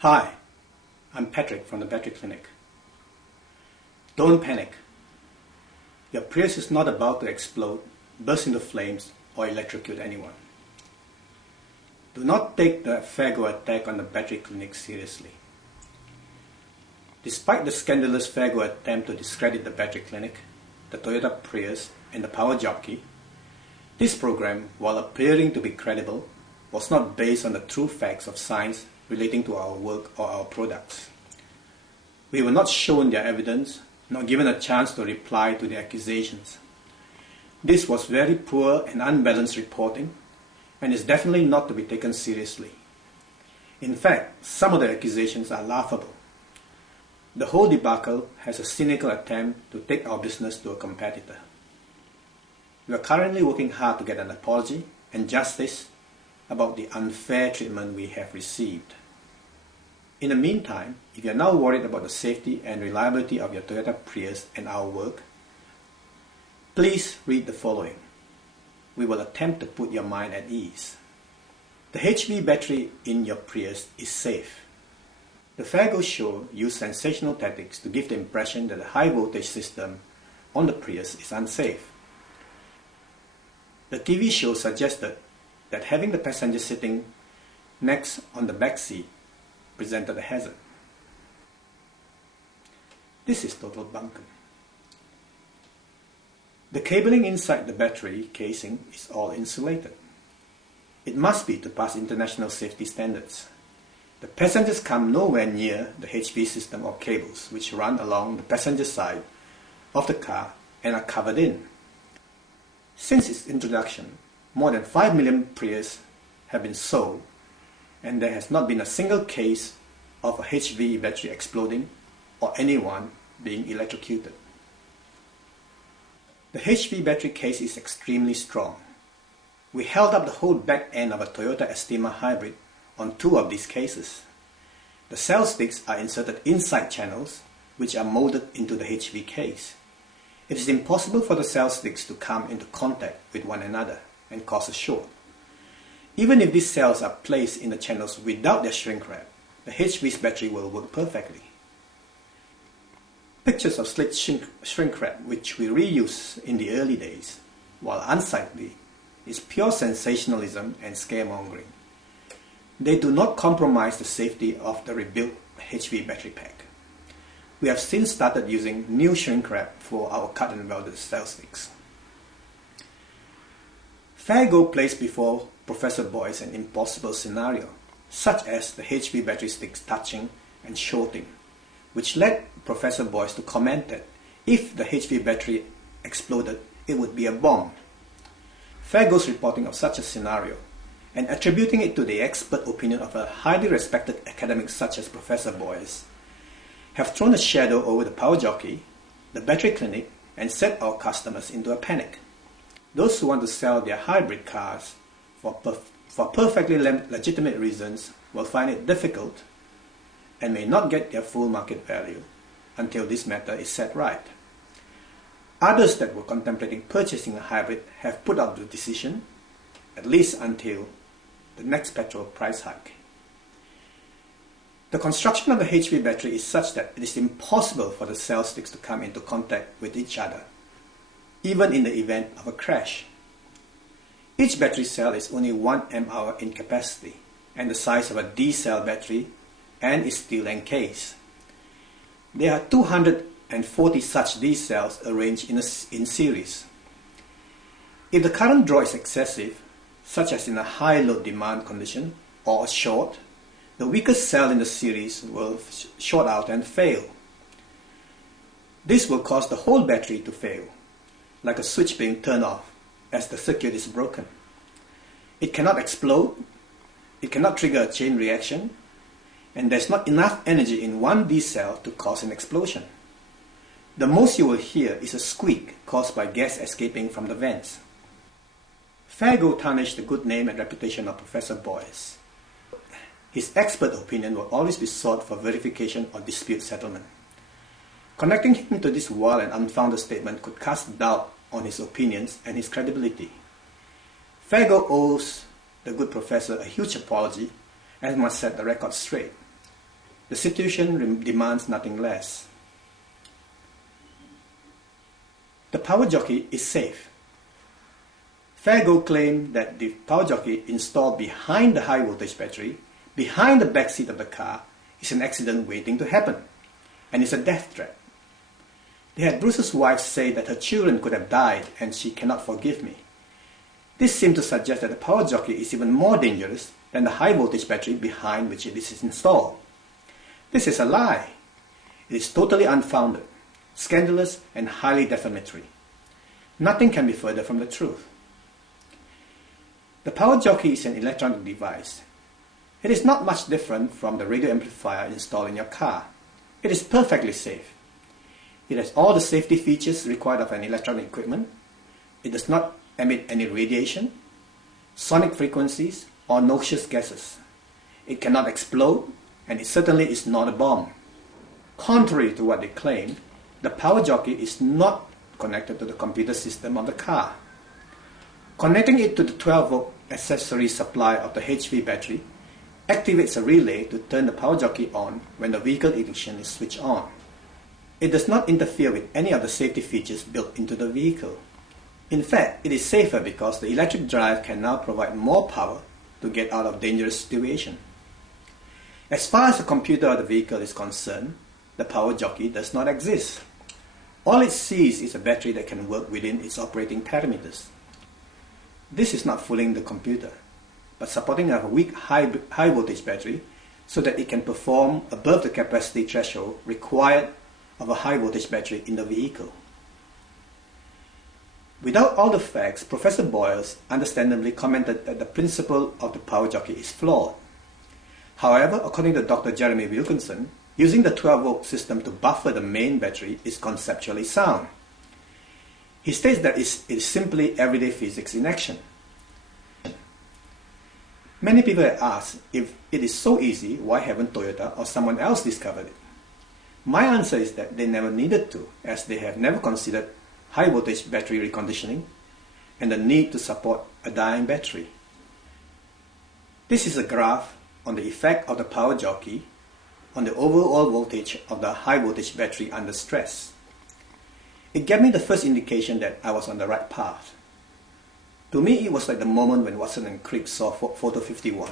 Hi, I'm Patrick from the Battery Clinic. Don't panic. Your Prius is not about to explode, burst into flames, or electrocute anyone. Do not take the Fairgo attack on the Battery Clinic seriously. Despite the scandalous Fairgo attempt to discredit the Battery Clinic, the Toyota Prius, and the Power Jockey, this program, while appearing to be credible, was not based on the true facts of science relating to our work or our products. We were not shown their evidence, nor given a chance to reply to the accusations. This was very poor and unbalanced reporting, and is definitely not to be taken seriously. In fact, some of the accusations are laughable. The whole debacle has a cynical attempt to take our business to a competitor. We are currently working hard to get an apology and justice about the unfair treatment we have received. In the meantime, if you are now worried about the safety and reliability of your Toyota Prius and our work, please read the following. We will attempt to put your mind at ease. The HV battery in your Prius is safe. The Fairgo show used sensational tactics to give the impression that the high voltage system on the Prius is unsafe. The TV show suggested that having the passenger sitting next on the back seat presented a hazard. This is total bunkum. The cabling inside the battery casing is all insulated. It must be to pass international safety standards. The passengers come nowhere near the HV system or cables which run along the passenger side of the car and are covered in. Since its introduction, more than 5 million Prius have been sold, and there has not been a single case of a HV battery exploding or anyone being electrocuted. The HV battery case is extremely strong. We held up the whole back end of a Toyota Estima hybrid on 2 of these cases. The cell sticks are inserted inside channels which are molded into the HV case. It is impossible for the cell sticks to come into contact with one another and cause a short. Even if these cells are placed in the channels without their shrink wrap, the HV's battery will work perfectly. Pictures of slit shrink wrap, which we reused in the early days, while unsightly, is pure sensationalism and scaremongering. They do not compromise the safety of the rebuilt HV battery pack. We have since started using new shrink wrap for our cut and welded cell sticks. Fairgo placed before Professor Boyce an impossible scenario, such as the HV battery sticks touching and shorting, which led Professor Boyce to comment that if the HV battery exploded, it would be a bomb. Fairgo's reporting of such a scenario and attributing it to the expert opinion of a highly respected academic such as Professor Boyce have thrown a shadow over the Power Jockey, the Battery Clinic, and set our customers into a panic. Those who want to sell their hybrid cars for perfectly legitimate reasons will find it difficult and may not get their full market value until this matter is set right. Others that were contemplating purchasing a hybrid have put off the decision, at least until the next petrol price hike. The construction of the HV battery is such that it is impossible for the cell sticks to come into contact with each other, even in the event of a crash. Each battery cell is only 1 amp-hour in capacity and the size of a D-cell battery and is steel encased. There are 240 such D-cells arranged in series. If the current draw is excessive, such as in a high load demand condition or a short, the weakest cell in the series will short out and fail. This will cause the whole battery to fail, like a switch being turned off as the circuit is broken. It cannot explode, it cannot trigger a chain reaction, and there's not enough energy in one D cell to cause an explosion. The most you will hear is a squeak caused by gas escaping from the vents. Fairgo tarnished the good name and reputation of Professor Boyce. His expert opinion will always be sought for verification or dispute settlement. Connecting him to this wild and unfounded statement could cast doubt on his opinions and his credibility. Fairgo owes the good professor a huge apology and must set the record straight. The situation demands nothing less. The Power Jockey is safe. Fairgo claimed that the Power Jockey installed behind the high voltage battery, behind the back seat of the car, is an accident waiting to happen, and is a death threat. They had Bruce's wife say that her children could have died and she cannot forgive me. This seemed to suggest that the Power Jockey is even more dangerous than the high voltage battery behind which it is installed. This is a lie. It is totally unfounded, scandalous, and highly defamatory. Nothing can be further from the truth. The Power Jockey is an electronic device. It is not much different from the radio amplifier installed in your car. It is perfectly safe. It has all the safety features required of an electronic equipment. It does not emit any radiation, sonic frequencies, or noxious gases. It cannot explode, and it certainly is not a bomb. Contrary to what they claim, the Power Jockey is not connected to the computer system of the car. Connecting it to the 12-volt accessory supply of the HV battery activates a relay to turn the Power Jockey on when the vehicle ignition is switched on. It does not interfere with any of the safety features built into the vehicle. In fact, it is safer because the electric drive can now provide more power to get out of dangerous situations. As far as the computer of the vehicle is concerned, the Power Jockey does not exist. All it sees is a battery that can work within its operating parameters. This is not fooling the computer, but supporting a weak high voltage battery so that it can perform above the capacity threshold required of a high voltage battery in the vehicle. Without all the facts, Professor Boyles understandably commented that the principle of the Power Jockey is flawed. However, according to Dr. Jeremy Wilkinson, using the 12-volt system to buffer the main battery is conceptually sound. He states that it is simply everyday physics in action. Many people have asked, if it is so easy, why haven't Toyota or someone else discovered it? My answer is that they never needed to, as they have never considered high voltage battery reconditioning and the need to support a dying battery. This is a graph on the effect of the Power Jockey on the overall voltage of the high voltage battery under stress. It gave me the first indication that I was on the right path. To me, it was like the moment when Watson and Crick saw photo 51,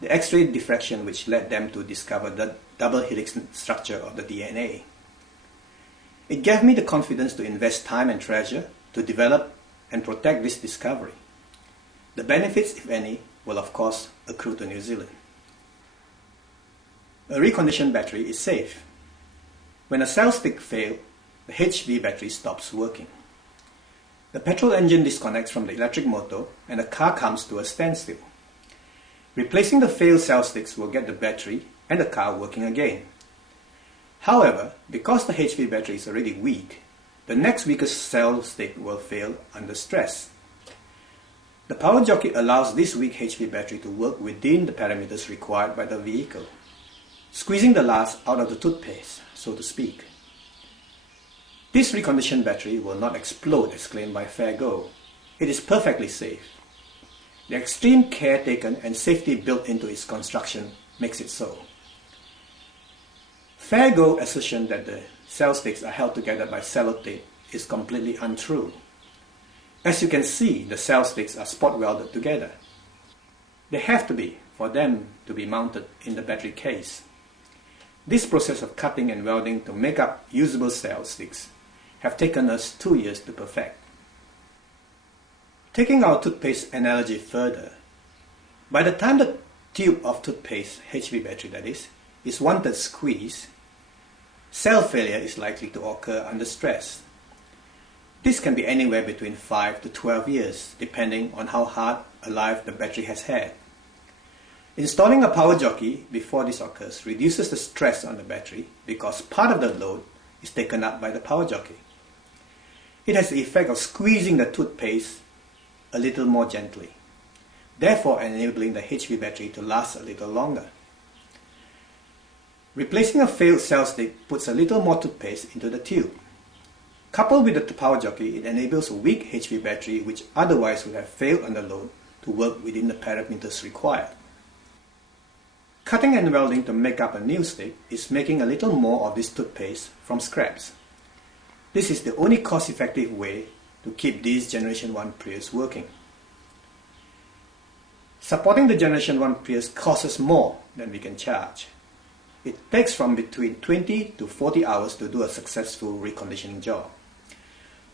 the X-ray diffraction which led them to discover the double helix structure of the DNA. It gave me the confidence to invest time and treasure to develop and protect this discovery. The benefits, if any, will of course accrue to New Zealand. A reconditioned battery is safe. When a cell stick fails, the HV battery stops working. The petrol engine disconnects from the electric motor and the car comes to a standstill. Replacing the failed cell sticks will get the battery and the car working again. However, because the HV battery is already weak, the next weakest cell stick will fail under stress. The Power Jockey allows this weak HV battery to work within the parameters required by the vehicle, squeezing the last out of the toothpaste, so to speak. This reconditioned battery will not explode as claimed by Fairgo. It is perfectly safe. The extreme care taken and safety built into its construction makes it so. Fairgo's assertion that the cell sticks are held together by sellotape is completely untrue. As you can see, the cell sticks are spot welded together. They have to be for them to be mounted in the battery case. This process of cutting and welding to make up usable cell sticks have taken us 2 years to perfect. Taking our toothpaste analogy further, by the time the tube of toothpaste, HV battery that is 1/3 squeezed, cell failure is likely to occur under stress. This can be anywhere between 5 to 12 years, depending on how hard a life the battery has had. Installing a Power Jockey before this occurs reduces the stress on the battery because part of the load is taken up by the Power Jockey. It has the effect of squeezing the toothpaste a little more gently, therefore enabling the HV battery to last a little longer. Replacing a failed cell stick puts a little more toothpaste into the tube. Coupled with the Power Jockey, it enables a weak HV battery which otherwise would have failed under load to work within the parameters required. Cutting and welding to make up a new stick is making a little more of this toothpaste from scraps. This is the only cost-effective way to keep these Generation 1 Prius working. Supporting the Generation 1 Prius costs us more than we can charge. It takes from between 20 to 40 hours to do a successful reconditioning job.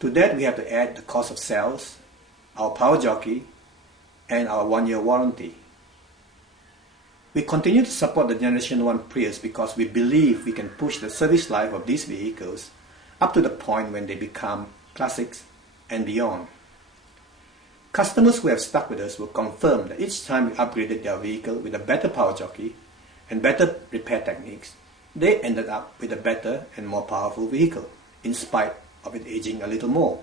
To that we have to add the cost of cells, our Power Jockey, and our 1-year warranty. We continue to support the Generation 1 Prius because we believe we can push the service life of these vehicles up to the point when they become classics and beyond. Customers who have stuck with us will confirm that each time we upgraded their vehicle with a better Power Jockey and better repair techniques, they ended up with a better and more powerful vehicle, in spite of it aging a little more.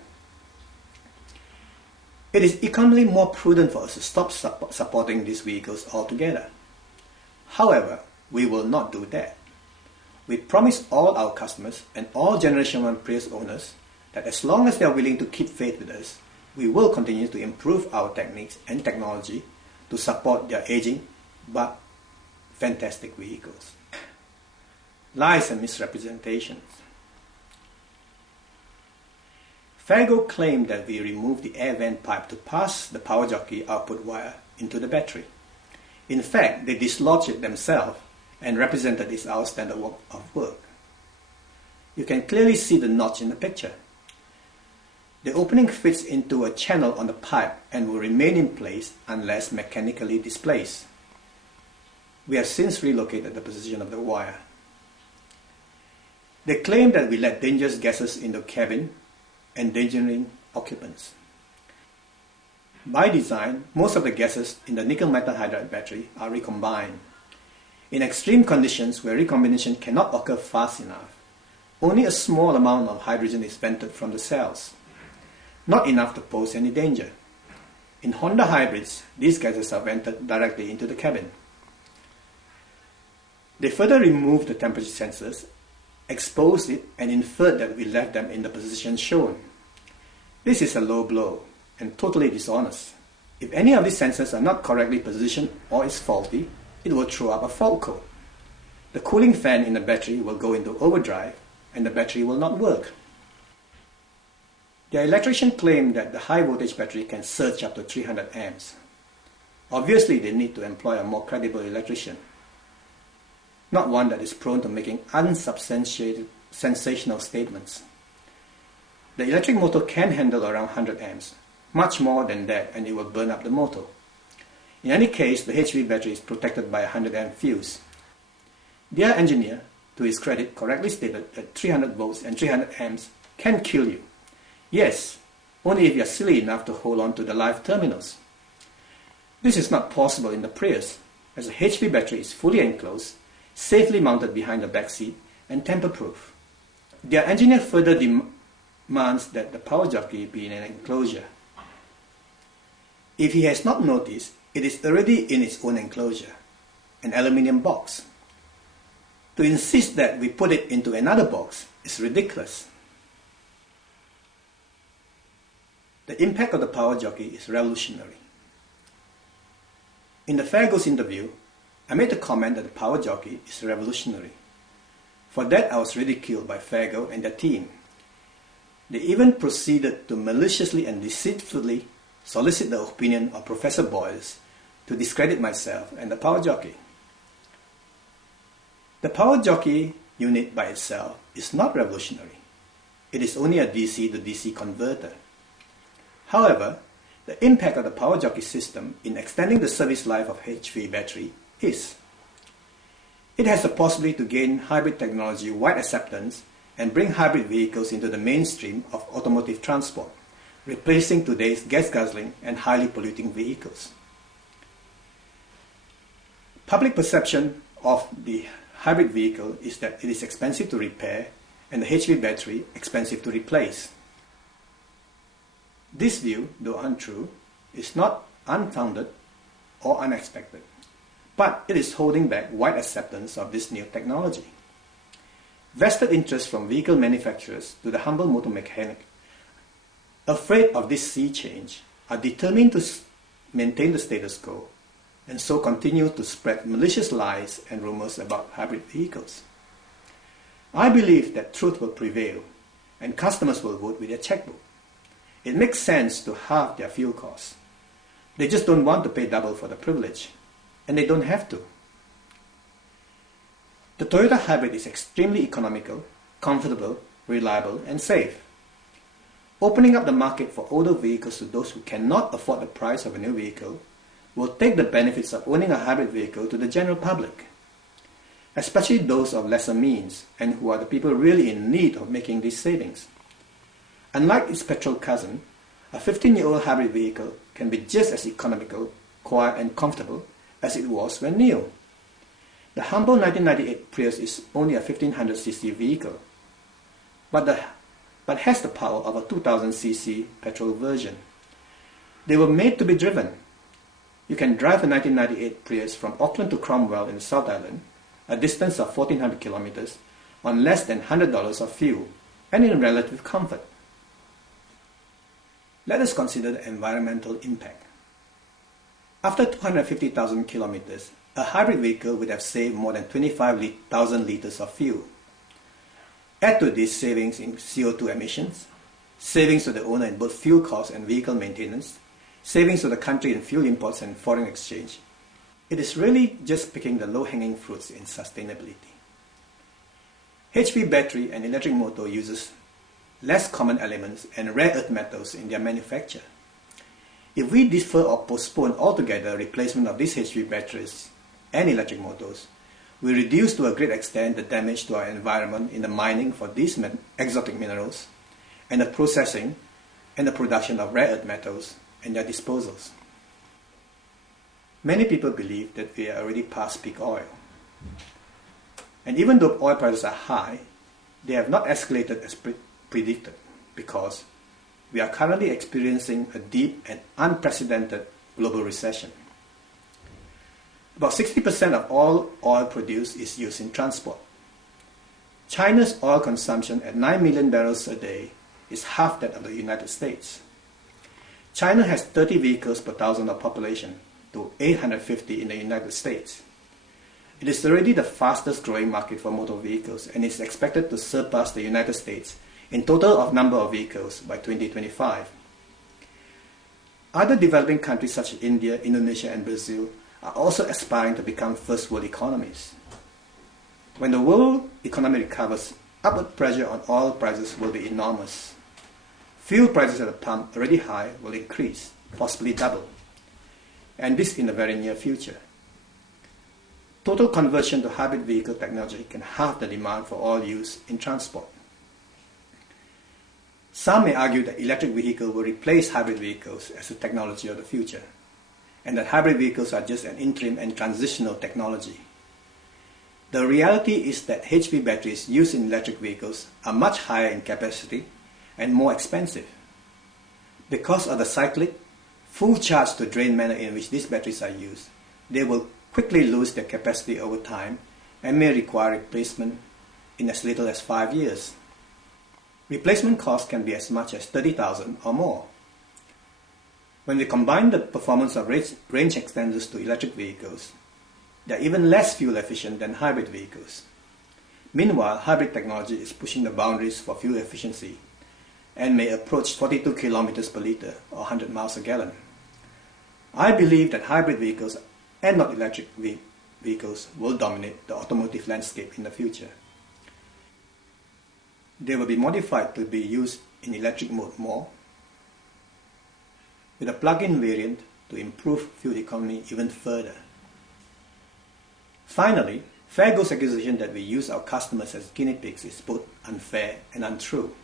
It is economically more prudent for us to stop supporting these vehicles altogether. However, we will not do that. We promise all our customers and all Generation 1 Prius owners that as long as they are willing to keep faith with us, we will continue to improve our techniques and technology to support their aging but fantastic vehicles. Lies and misrepresentations. Fargo claimed that we removed the air vent pipe to pass the Power Jockey output wire into the battery. In fact, they dislodged it themselves and represented it as our standard of work. You can clearly see the notch in the picture. The opening fits into a channel on the pipe and will remain in place unless mechanically displaced. We have since relocated the position of the wire. They claim that we let dangerous gases into the cabin, endangering occupants. By design, most of the gases in the nickel metal hydride battery are recombined. In extreme conditions where recombination cannot occur fast enough, only a small amount of hydrogen is vented from the cells, not enough to pose any danger. In Honda hybrids, these gases are vented directly into the cabin. They further removed the temperature sensors, exposed it, and inferred that we left them in the position shown. This is a low blow and totally dishonest. If any of these sensors are not correctly positioned or is faulty, it will throw up a fault code. The cooling fan in the battery will go into overdrive and the battery will not work. The electrician claimed that the high voltage battery can surge up to 300 amps. Obviously, they need to employ a more credible electrician, not one that is prone to making unsubstantiated, sensational statements. The electric motor can handle around 100 amps, much more than that, and it will burn up the motor. In any case, the HV battery is protected by a 100 amp fuse. Their engineer, to his credit, correctly stated that 300 volts and 300 amps can kill you. Yes, only if you are silly enough to hold on to the live terminals. This is not possible in the Prius, as the HV battery is fully enclosed, safely mounted behind the back seat, and tamper-proof. Their engineer further demands that the Power Jockey be in an enclosure. If he has not noticed, it is already in its own enclosure, an aluminium box. To insist that we put it into another box is ridiculous. The impact of the Power Jockey is revolutionary. In the Fargo's interview, I made the comment that the Power Jockey is revolutionary. For that, I was ridiculed by Fargo and their team. They even proceeded to maliciously and deceitfully solicit the opinion of Professor Boyce to discredit myself and the Power Jockey. The Power Jockey unit by itself is not revolutionary. It is only a DC to DC converter. However, the impact of the Power Jockey system in extending the service life of HV battery is. It has the possibility to gain hybrid technology wide acceptance and bring hybrid vehicles into the mainstream of automotive transport, replacing today's gas-guzzling and highly polluting vehicles. Public perception of the hybrid vehicle is that it is expensive to repair and the HV battery expensive to replace. This view, though untrue, is not unfounded or unexpected, but it is holding back wide acceptance of this new technology. Vested interest from vehicle manufacturers to the humble motor mechanic, afraid of this sea change, are determined to maintain the status quo and so continue to spread malicious lies and rumors about hybrid vehicles. I believe that truth will prevail and customers will vote with their checkbook. It makes sense to halve their fuel costs. They just don't want to pay double for the privilege, and they don't have to. The Toyota hybrid is extremely economical, comfortable, reliable, and safe. Opening up the market for older vehicles to those who cannot afford the price of a new vehicle will take the benefits of owning a hybrid vehicle to the general public, especially those of lesser means and who are the people really in need of making these savings. Unlike its petrol cousin, a 15-year-old hybrid vehicle can be just as economical, quiet, and comfortable as it was when new. The humble 1998 Prius is only a 1500cc vehicle, but has the power of a 2000cc petrol version. They were made to be driven. You can drive a 1998 Prius from Auckland to Cromwell in the South Island, a distance of 1400 kilometers, on less than $100 of fuel, and in relative comfort. Let us consider the environmental impact. After 250,000 kilometers, a hybrid vehicle would have saved more than 25,000 liters of fuel. Add to this savings in CO2 emissions, savings to the owner in both fuel costs and vehicle maintenance, savings to the country in fuel imports and foreign exchange. It is really just picking the low-hanging fruits in sustainability. HV battery and electric motor uses less common elements and rare earth metals in their manufacture. If we defer or postpone altogether replacement of these HV batteries and electric motors, we reduce to a great extent the damage to our environment in the mining for these exotic minerals and the processing and the production of rare earth metals and their disposals. Many people believe that we are already past peak oil. And even though oil prices are high, they have not escalated as predicted because we are currently experiencing a deep and unprecedented global recession. About 60% of all oil produced is used in transport. China's oil consumption at 9 million barrels a day is half that of the United States. China has 30 vehicles per thousand of population to 850 in the United States. It is already the fastest growing market for motor vehicles and is expected to surpass the United States in total of number of vehicles by 2025. Other developing countries such as India, Indonesia, and Brazil are also aspiring to become first world economies. When the world economy recovers, upward pressure on oil prices will be enormous. Fuel prices at the pump, already high, will increase, possibly double, and this in the very near future. Total conversion to hybrid vehicle technology can halve the demand for oil use in transport. Some may argue that electric vehicles will replace hybrid vehicles as the technology of the future, and that hybrid vehicles are just an interim and transitional technology. The reality is that HV batteries used in electric vehicles are much higher in capacity and more expensive. Because of the cyclic, full charge to drain manner in which these batteries are used, they will quickly lose their capacity over time and may require replacement in as little as 5 years. Replacement costs can be as much as $30,000 or more. When we combine the performance of range extenders to electric vehicles, they are even less fuel efficient than hybrid vehicles. Meanwhile, hybrid technology is pushing the boundaries for fuel efficiency and may approach 42 kilometers per liter or 100 miles a gallon. I believe that hybrid vehicles and not electric vehicles will dominate the automotive landscape in the future. They will be modified to be used in electric mode more, with a plug-in variant to improve fuel economy even further. Finally, Fairgo's accusation that we use our customers as guinea pigs is both unfair and untrue.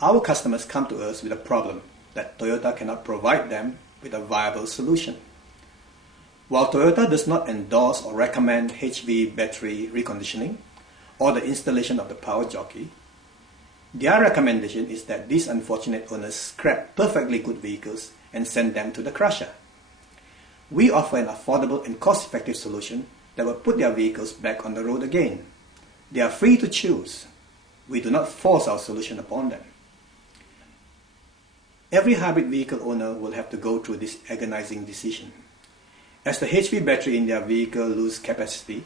Our customers come to us with a problem that Toyota cannot provide them with a viable solution. While Toyota does not endorse or recommend HV battery reconditioning or the installation of the Power Jockey, their recommendation is that these unfortunate owners scrap perfectly good vehicles and send them to the crusher. We offer an affordable and cost-effective solution that will put their vehicles back on the road again. They are free to choose. We do not force our solution upon them. Every hybrid vehicle owner will have to go through this agonizing decision. As the HV battery in their vehicle lose capacity,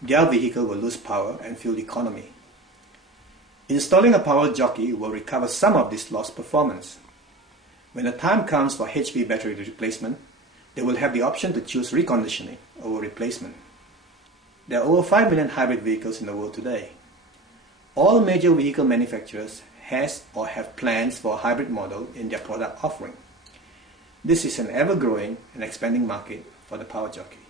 their vehicle will lose power and fuel economy. Installing a power jockey will recover some of this lost performance. When the time comes for HV battery replacement, they will have the option to choose reconditioning over replacement. There are over 5 million hybrid vehicles in the world today. All major vehicle manufacturers has or have plans for a hybrid model in their product offering. This is an ever-growing and expanding market for the Power Jockey.